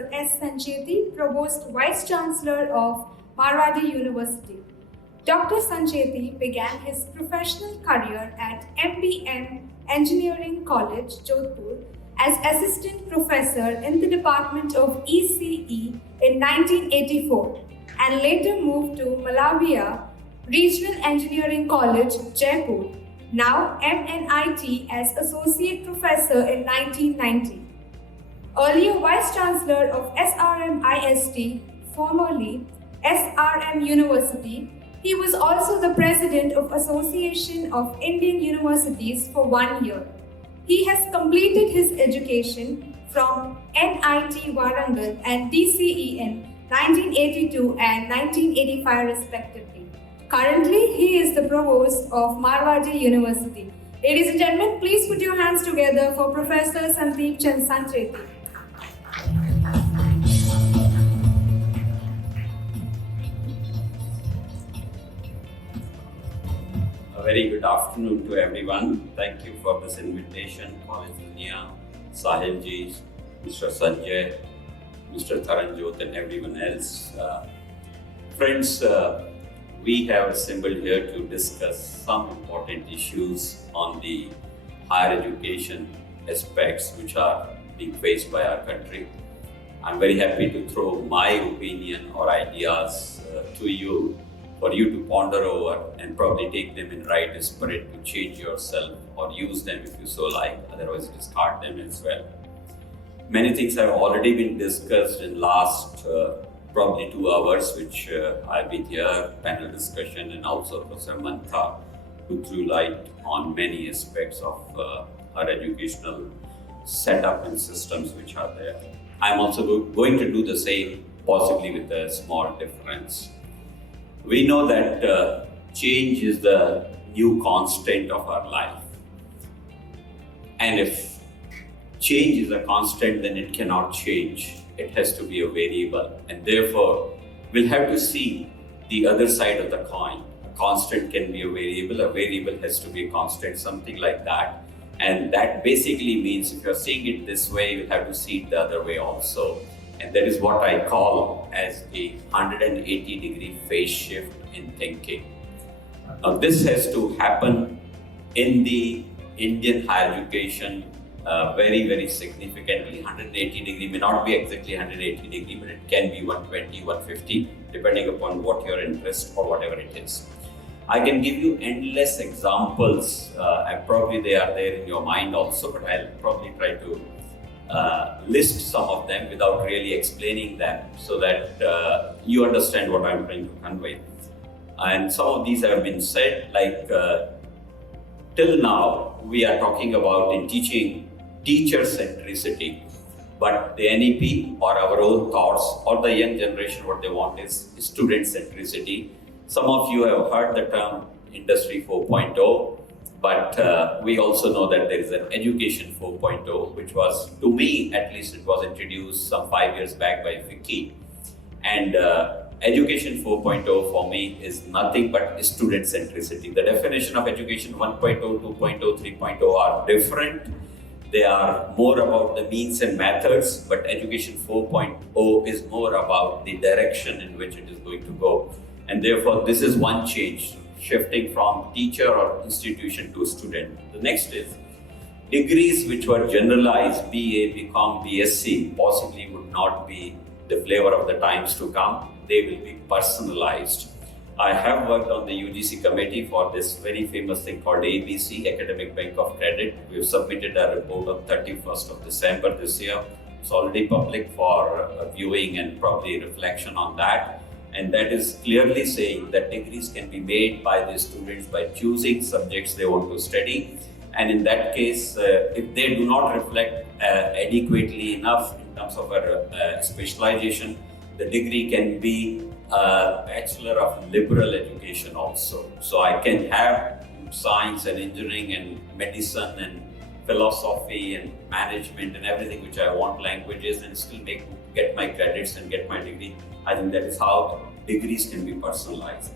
Professor S. Sancheti, Provost Vice-Chancellor of Marwadi University. Dr. Sancheti began his professional career at MBM Engineering College, Jodhpur, as Assistant Professor in the Department of ECE in 1984 and later moved to Malabia Regional Engineering College, Jaipur, now MNIT, as Associate Professor in 1990. Earlier Vice-Chancellor of SRM-IST, formerly SRM University, he was also the President of Association of Indian Universities for 1 year. He has completed his education from NIT Warangal and DCE in 1982 and 1985 respectively. Currently, he is the Provost of Marwadi University. Ladies and gentlemen, please put your hands together for Professor Sandeep Sancheti. A very good afternoon to everyone. Thank you for this invitation, Collegedunia, Sahil ji, Mr. Sanjay, Mr. Taranjot and everyone else. Friends, we have assembled here to discuss some important issues on the higher education aspects which are being faced by our country. I'm very happy to throw my opinion or ideas to you for you to ponder over and probably take them in right spirit to change yourself or use them if you so like, otherwise discard them as well. Many things have already been discussed in last probably 2 hours, which I've been here, panel discussion, and also Professor Mantha, who threw light on many aspects of our educational setup and systems which are there. I'm also going to do the same, possibly with a small difference. We know that change is the new constant of our life. And if change is a constant, then it cannot change. It has to be a variable. And therefore, we'll have to see the other side of the coin. A constant can be a variable has to be a constant, something like that. And that basically means if you're seeing it this way, you'll have to see it the other way also. And that is what I call as a 180-degree phase shift in thinking. Now, this has to happen in the Indian higher education very, very significantly. 180-degree may not be exactly 180-degree, but it can be 120, 150, depending upon what your interest or whatever it is. I can give you endless examples, and probably they are there in your mind also, but I'll probably try to list some of them without really explaining them so that you understand what I'm trying to convey. And some of these have been said, like till now we are talking about in teaching teacher centricity, but the NEP or our own thoughts or the young generation, what they want is student centricity. Some of you have heard the term Industry 4.0. But we also know that there is an Education 4.0, which was, to me at least, it was introduced some 5 years back by Vicky. And Education 4.0 for me is nothing but student centricity. The definition of Education 1.0, 2.0, 3.0 are different. They are more about the means and methods, but Education 4.0 is more about the direction in which it is going to go. And therefore, this is one change, shifting from teacher or institution to student. The next is degrees which were generalized, BA, BCom, BSc, possibly would not be the flavor of the times to come. They will be personalized. I have worked on the UGC committee for this very famous thing called ABC, Academic Bank of Credit. We've submitted a report on 31st of December this year. It's already public for viewing and probably reflection on that. And that is clearly saying that degrees can be made by the students by choosing subjects they want to study. And in that case, if they do not reflect adequately enough in terms of a specialization, the degree can be a Bachelor of Liberal Education also. So I can have science and engineering and medicine and philosophy and management and everything which I want, languages, and still get my credits and get my degree. I think that is how degrees can be personalized.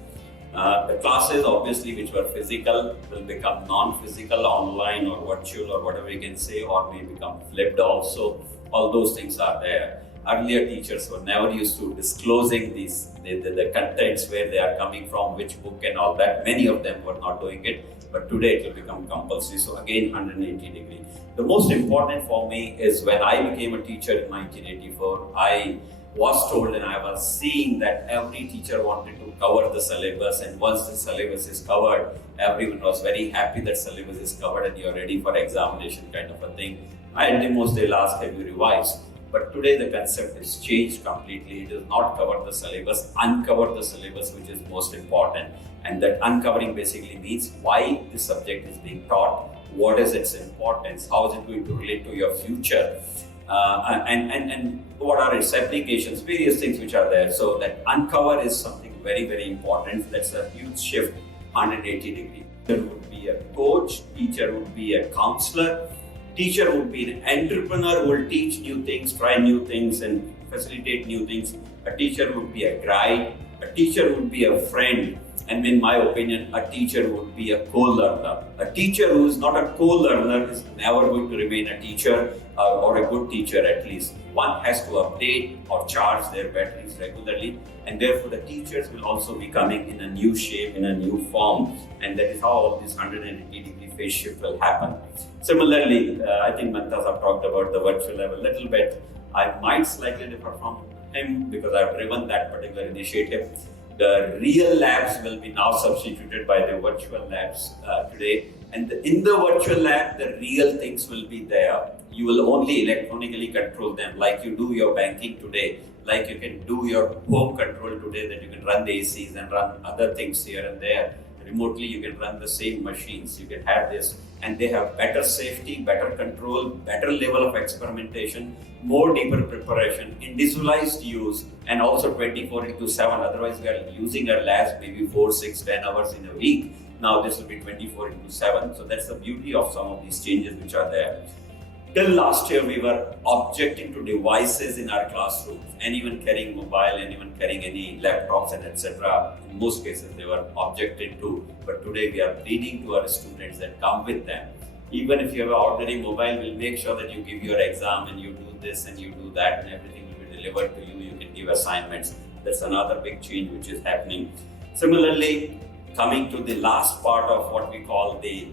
The classes, obviously, which were physical will become non-physical, online or virtual or whatever you can say, or may become flipped also. All those things are there. Earlier teachers were never used to disclosing the contents, where they are coming from, which book and all that. Many of them were not doing it, but today it will become compulsory. So again, 180 degree. The most important for me is when I became a teacher in 1984, I was told and I was seeing that every teacher wanted to cover the syllabus, and once the syllabus is covered, everyone was very happy that syllabus is covered and you're ready for examination kind of a thing. At the most they'll ask, have you revised? But today the concept is changed completely. It does not cover the syllabus, uncover the syllabus, which is most important. And that uncovering basically means why the subject is being taught, what is its importance, how is it going to relate to your future, and what are its applications, various things which are there. So that uncover is something very, very important. That's a huge shift, 180 degree. Teacher would be a coach, teacher would be a counselor, teacher would be an entrepreneur who will teach new things, try new things and facilitate new things. A teacher would be a guide, a teacher would be a friend, and in my opinion, a teacher would be a co-learner. A teacher who is not a co-learner is never going to remain a teacher or a good teacher at least. One has to update or charge their batteries regularly, and therefore the teachers will also be coming in a new shape, in a new form, and that is how all this 180 degree phase shift will happen. Similarly, I think Mantas have talked about the virtual lab a little bit. I might slightly differ from him because I've driven that particular initiative. The real labs will be now substituted by the virtual labs today. And in the virtual lab, the real things will be there. You will only electronically control them, like you do your banking today, like you can do your home control today, that you can run the ACs and run other things here and there. Remotely, you can run the same machines. You can have this, and they have better safety, better control, better level of experimentation, more deeper preparation, individualized use, and also 24/7. Otherwise, we are using our labs maybe 4, 6, 10 hours in a week. Now this will be 24/7. So that's the beauty of some of these changes which are there. Till last year, we were objecting to devices in our classrooms, anyone carrying mobile, anyone carrying any laptops and etc. In most cases, they were objected to. But today, we are pleading to our students that come with them. Even if you have an ordinary mobile, we'll make sure that you give your exam and you do this and you do that, and everything will be delivered to you. You can give assignments. That's another big change which is happening. Similarly, coming to the last part of what we call the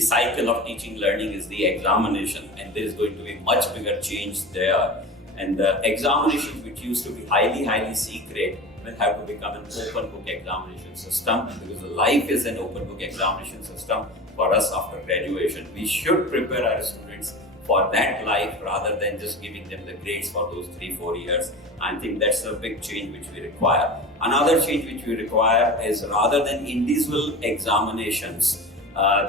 cycle of teaching learning is the examination, and there is going to be much bigger change there. And the examinations which used to be highly secret will have to become an open book examination system, because life is an open book examination system for us after graduation. We should prepare our students for that life rather than just giving them the grades for those 3-4 years. I think that's a big change which we require. Another change which we require is, rather than individual examinations,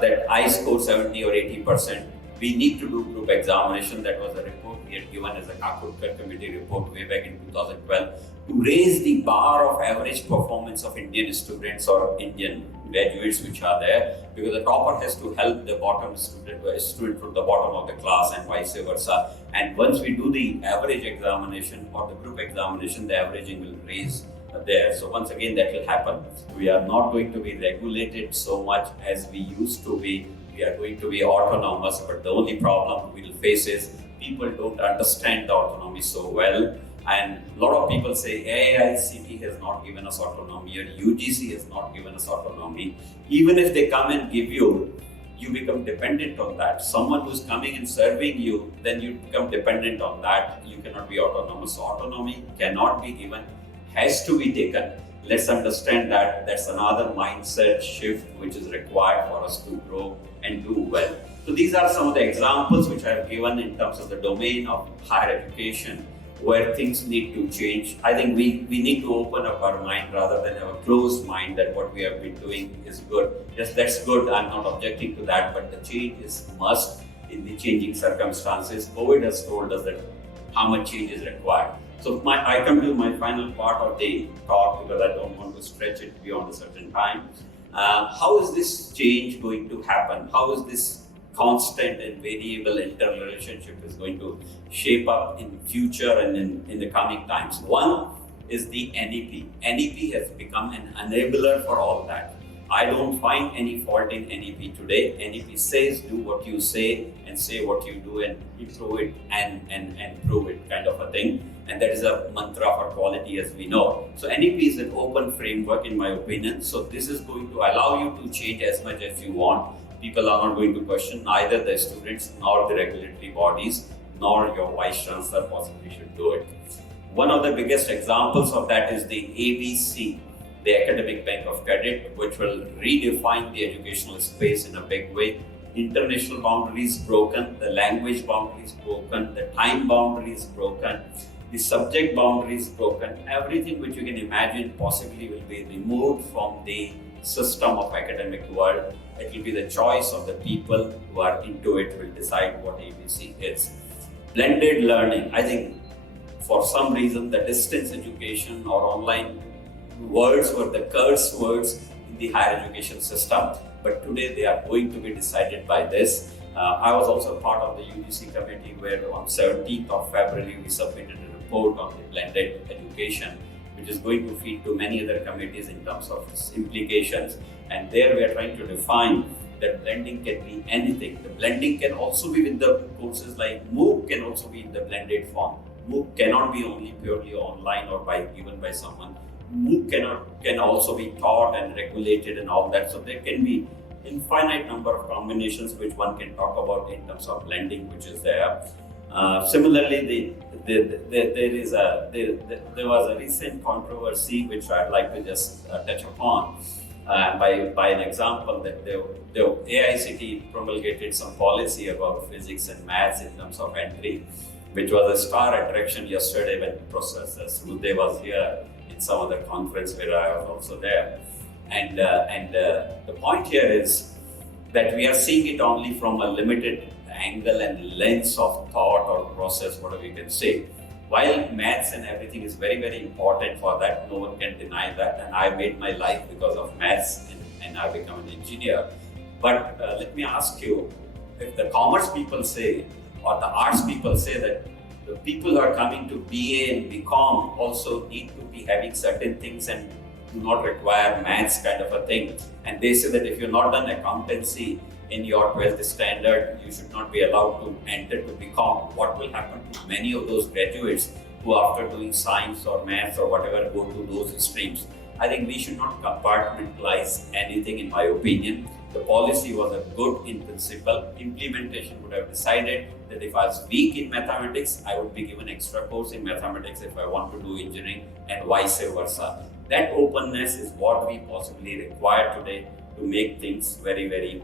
that I scored 70 or 80%, we need to do group examination. That was a report we had given as a Kakurkar committee report way back in 2012, to raise the bar of average performance of Indian students or Indian graduates which are there, because the topper has to help the bottom student from the bottom of the class and vice versa. And once we do the average examination or the group examination, the averaging will raise there. So once again, that will happen. We are not going to be regulated so much as we used to be. We are going to be autonomous, but the only problem we will face is people don't understand the autonomy so well. And a lot of people say AICT has not given us autonomy, or UGC has not given us autonomy. Even if they come and give you, you become dependent on that. Someone who's coming and serving you, then you become dependent on that. You cannot be autonomous. So autonomy cannot be given, has to be taken. Let's understand that. That's another mindset shift which is required for us to grow and do well. So these are some of the examples which I have given in terms of the domain of higher education, where things need to change. I think we need to open up our mind rather than have a closed mind that what we have been doing is good. Yes, that's good. I'm not objecting to that, but the change is must in the changing circumstances. COVID has told us that how much change is required. So I come to my final part of the talk, because I don't want to stretch it beyond a certain time. How is this change going to happen? How is this constant and variable interrelationship is going to shape up in future and in the coming times? One is the NEP. NEP has become an enabler for all that. I don't find any fault in NEP today. NEP says do what you say and say what you do and improve it and prove it, kind of a thing. And that is a mantra for quality, as we know. So NEP is an open framework in my opinion. So this is going to allow you to change as much as you want. People are not going to question, neither the students nor the regulatory bodies, nor your Vice-Chancellor possibly should do it. One of the biggest examples of that is the ABC, the Academic Bank of Credit, which will redefine the educational space in a big way. International boundaries broken, the language boundaries broken, the time boundaries broken, the subject boundaries broken. Everything which you can imagine possibly will be removed from the system of academic world. It will be the choice of the people who are into it will decide what ABC is. Blended learning, I think for some reason the distance education or online words were the curse words in the higher education system, but today they are going to be decided by this. I was also part of the UGC committee where on 17th of February we submitted a report on the blended education, which is going to feed to many other committees in terms of its implications. And there we are trying to define that blending can be anything. The blending can also be with the courses like MOOC can also be in the blended form. MOOC cannot be only purely online or given by someone. MOOC can also be taught and regulated and all that. So there can be infinite number of combinations which one can talk about in terms of blending, which is there. Similarly, there was a recent controversy which I'd like to just touch upon by an example that the AICTE promulgated some policy about physics and maths in terms of entry, which was a star attraction yesterday when Professor Srude was here in some other conference where I was also there. And the point here is that we are seeing it only from a limited angle and lens of thought or process, whatever you can say. While maths and everything is very, very important for that, no one can deny that. And I made my life because of maths and I become an engineer. But let me ask you, if the commerce people say, or the arts people say that the people who are coming to BA and BCom also need to be having certain things and do not require maths kind of a thing. And they say that if you're not done accountancy in your 12th standard, you should not be allowed to enter to BCom. What will happen to many of those graduates who after doing science or maths or whatever go to those streams? I think we should not compartmentalize anything, in my opinion. The policy was a good in principle. Implementation would have decided that if I was weak in mathematics, I would be given extra course in mathematics if I want to do engineering, and vice versa. That openness is what we possibly require today to make things very, very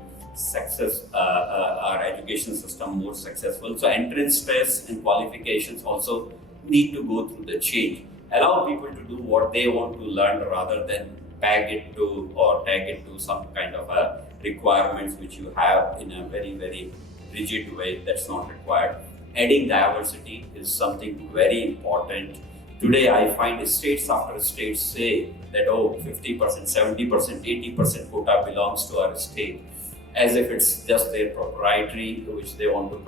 our education system more successful. So entrance tests and qualifications also need to go through the change. Allow people to do what they want to learn rather than tag it to some kind of a requirements which you have in a very, very rigid way that's not required. Adding diversity is something very important. Today I find states after states say that 50%, 70%, 80% quota belongs to our state, as if it's just their proprietary which they want to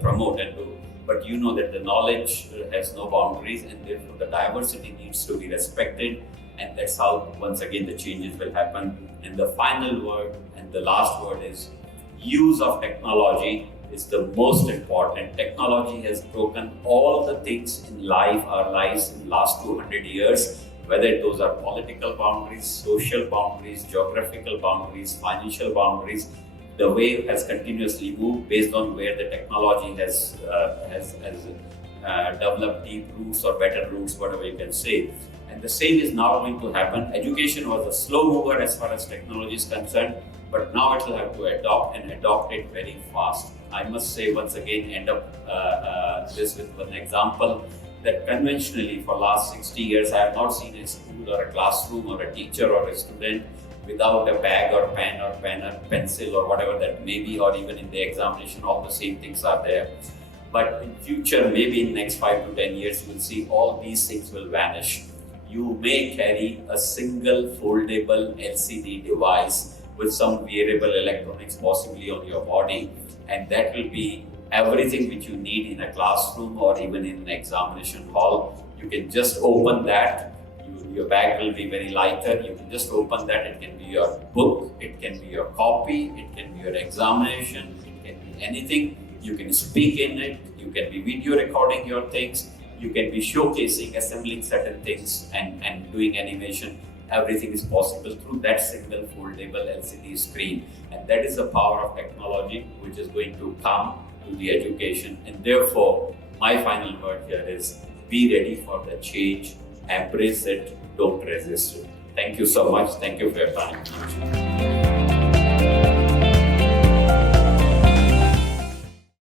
promote and do. But you know that the knowledge has no boundaries, and therefore the diversity needs to be respected, and that's how once again the changes will happen. And the final word and the last word is use of technology is the most important. Technology has broken all the things in life, our lives in the last 200 years, whether those are political boundaries, social boundaries, geographical boundaries, financial boundaries. The wave has continuously moved based on where the technology has developed deep roots or better roots, whatever you can say. And the same is now going to happen. Education was a slow mover as far as technology is concerned, but now it will have to adopt it very fast. I must say once again, end up this with an example that conventionally for last 60 years, I have not seen a school or a classroom or a teacher or a student without a bag or pen or pencil or whatever that may be, or even in the examination, all the same things are there. But in future, maybe in next 5 to 10 years, you will see all these things will vanish. You may carry a single foldable LCD device with some wearable electronics possibly on your body, and that will be everything which you need in a classroom or even in an examination hall. You can just open that, Your bag will be very lighter. You can just open that. It can be your book, it can be your copy, it can be your examination, it can be anything. You can speak in it, you can be video recording your things, you can be showcasing, assembling certain things and doing animation. Everything is possible through that single foldable LCD screen. And that is the power of technology which is going to come to the education. And therefore, my final word here is be ready for the change, embrace it, don't resist it. Thank you so much. Thank you for your time.